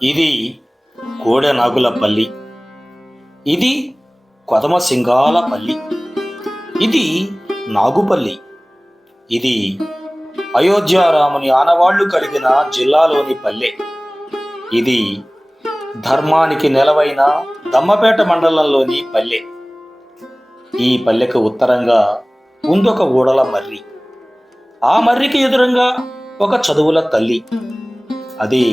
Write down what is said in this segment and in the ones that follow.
ఇది కోడెనాగులపల్లి, ఇది కొదమసింగాలపల్లి, ఇది నాగుపల్లి, ఇది అయోధ్యారాముని ఆనవాళ్లు కలిగిన జిల్లాలోని పల్లె. ఇది ధర్మానికి నెలవైన దమ్మపేట మండలంలోని పల్లె. ఈ పల్లెకు ఉత్తరంగా ఉందొక ఊడల మర్రి. ఆ మర్రికి ఎదురుగా ఒక చదువుల తల్లి. అది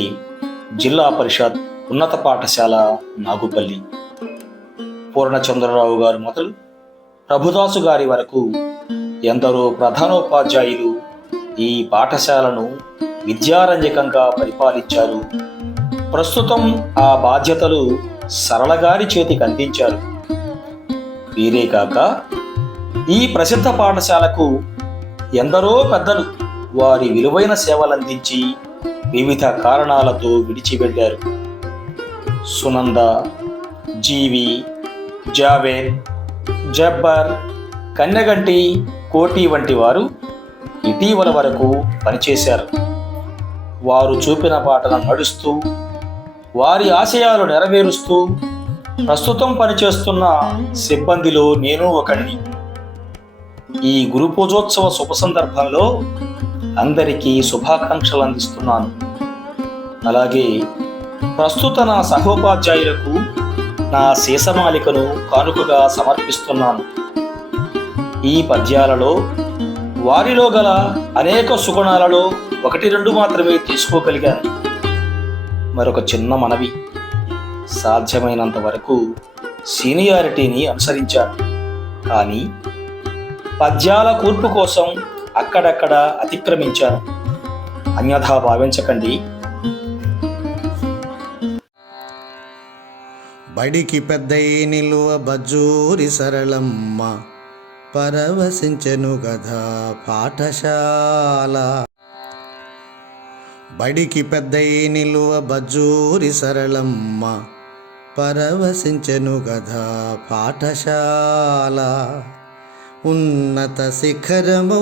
జిల్లా పరిషత్ ఉన్నత పాఠశాల నాగుపల్లి. పూర్ణచంద్రరావు గారు మొదలు ప్రభుదాసు గారి వరకు ఎందరో ప్రధానోపాధ్యాయులు ఈ పాఠశాలను విద్యారంజకంగా పరిపాలించారు. ప్రస్తుతం ఆ బాధ్యతలు సరళగారి చేతికి అందించారు. వీరే కాక ఈ ప్రసిద్ధ పాఠశాలకు ఎందరో పెద్దలు వారి విలువైన సేవలందించి వివిధ కారణాలతో విడిచి వెళ్ళారు. సునంద, జీవి, జావేద్, జబ్బర్, కన్నెగంటి, కోటి వంటి వారు ఇటీవల వరకు పనిచేశారు. వారు చూపిన బాటను నడుస్తూ వారి ఆశయాలు నెరవేరుస్తూ ప్రస్తుతం పనిచేస్తున్న సిబ్బందిలో నేను ఒకడిని. ఈ గురు పూజోత్సవ శుభ సందర్భంలో అందరికీ శుభాకాంక్షలు అందిస్తున్నాను. అలాగే ప్రస్తుత నా సహోపాధ్యాయులకు నా శేషమాలికను కానుకగా సమర్పిస్తున్నాను. ఈ పద్యాలలో వారిలో గల అనేక సుగుణాలలో 1-2 మాత్రమే తీసుకోగలిగాను. మరొక చిన్న మనవి, సాధ్యమైనంత వరకు సీనియారిటీని అనుసరించాను. కానీ పద్యాల కూర్పు కోసం అక్కడక్కడ అతిక్రమించాను. అన్యథా భావించకండి. బడికి పెద్దయి నిలువ బజ్జూరి సరళమ్మ, పరవశించెను గదా పాఠశాల. బడికి పెద్దయి నిలువ బజ్జూరి సరళమ్మ, పరవశించెను గదా పాఠశాల. ఉన్నత శిఖరమౌ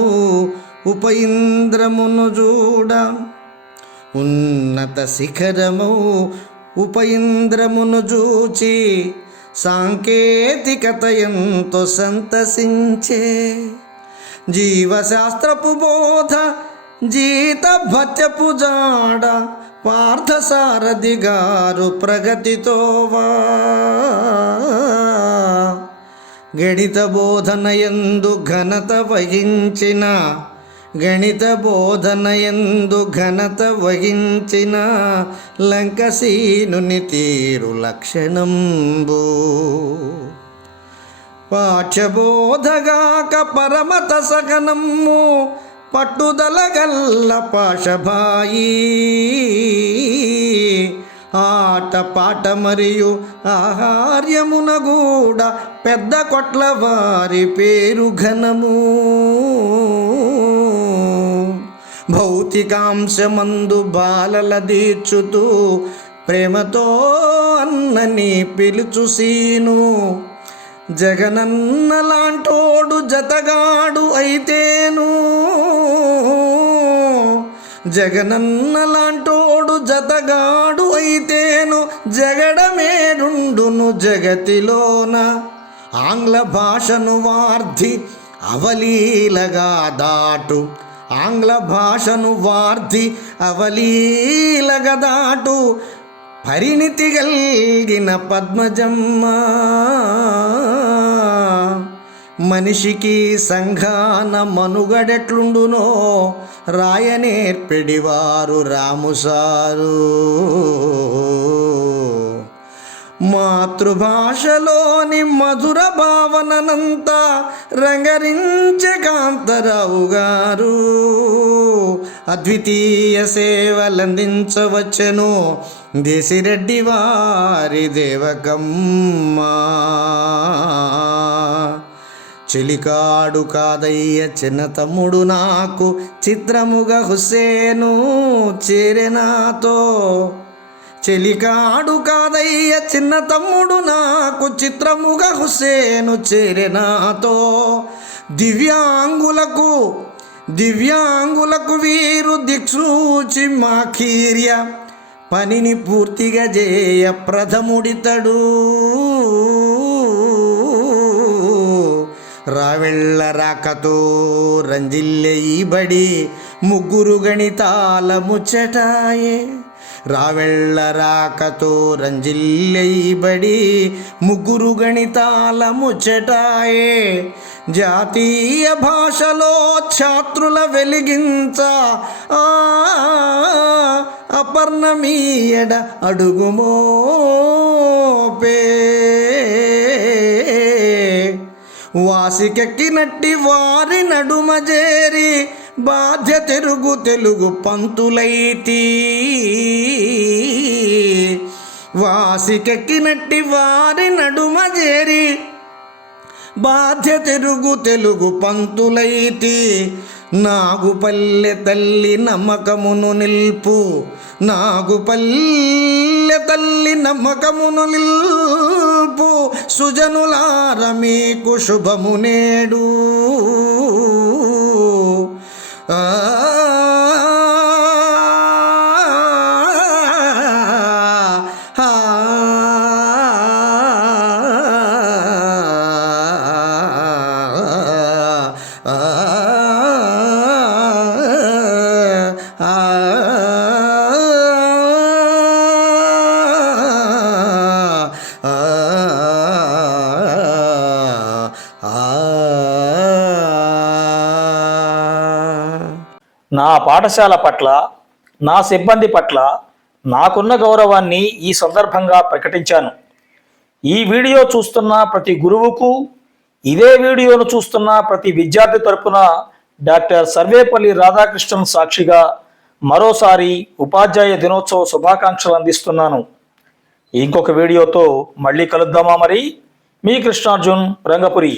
ఉపయింద్రమును చూడ, ఉన్నత శిఖరమౌ ఉపయింద్రమును చూచి సాంకేతికత ఎంతో సంతసించే. జీవశాస్త్రపు బోధ జీత భత్యపు జాడ, పార్థసారథి గారు ప్రగతితోవా. గణిత బోధనయందు ఘనత వహించిన, గణిత బోధనయందు ఘనత వహించిన లంకసీనుని తీరు లక్షణంబు. పాఠ్యబోధగాక పరమత సగనమ్ము, పట్టుదల గల్ల పాశభాయి. ఆట పాట మరియు ఆహార్యమున గూడ పెద్ద కొట్ల వారి పేరు ఘనము. భౌతికాంశమందు బాలల దీర్చుతూ ప్రేమతో అన్నని పిలుచు సీను. జగనన్న లాంటోడు జతగాడు అయితేను, జగనన్న లాంటోడు జతగాడు అయితేను జగడమేడుండును జగతిలోన. ఆంగ్ల భాషను వార్ధి అవలీలగా దాటు, ఆంగ్ల భాషను వార్ధి అవలీలగా దాటు పరిణితి గల్గిన పద్మజమ్మ. మనిషికి సంఘాన మనుగడెట్లుండునో రాయనేర్పెడివారు రాముసారు. మాతృభాషలోని మధుర భావననంతా రంగరించే కాంతరావు గారు. అద్వితీయ సేవలందించవచ్చెను దేశిరెడ్డి వారి దేవకమ్మ. చెలికాడు కాదయ్య చిన్న తమ్ముడు నాకు, చిత్రముగా హుస్సేను చేరెనాతో. చెలికాడు కాదయ్య చిన్న తమ్ముడు నాకు, చిత్రముగా హుస్సేను చేరెనాతో. దివ్యాంగులకు వీరు దిక్సూచి మాఖీర్య, పనిని పూర్తిగా చేయ ప్రథముడితడు. రావెళ్ళ రాకతో రంజిల్లె ఈ బడి ముగ్గురు గణితాల ముచ్చటాయే. రావెళ్ళ రాకతో రంజిల్లె ఈ బడి ముగ్గురు గణితాల ముచ్చటాయే. జాతీయ భాషలో ఛాత్రుల వెలిగించ అపర్ణమీయడ అడుగుమోపే. వాసికెక్కినట్టి వారి నడుమ చేరి బాధ్య తెలుగు పంతులైతి. వాసికెక్కినట్టి వారి నడుమ చేరి బాధ్య తెలుగు పంతులైతి. నాగుపల్లె తల్లి నమ్మకమును నిల్పు. నాగుపల్లె తల్లి నమ్మకమును నిల్పు. సుజనులార మీకు శుభము నేడు. నా పాఠశాల పట్ల, నా సిబ్బంది పట్ల నాకున్న గౌరవాన్ని ఈ సందర్భంగా ప్రకటించాను. ఈ వీడియో చూస్తున్న ప్రతి గురువుకు, ఇదే వీడియోను చూస్తున్న ప్రతి విద్యార్థి తరపున డాక్టర్ సర్వేపల్లి రాధాకృష్ణన్ సాక్షిగా మరోసారి ఉపాధ్యాయ దినోత్సవ శుభాకాంక్షలు అందిస్తున్నాను. ఇంకొక వీడియోతో మళ్ళీ కలుద్దామా మరి? మీ కృష్ణార్జున్ రంగపురి.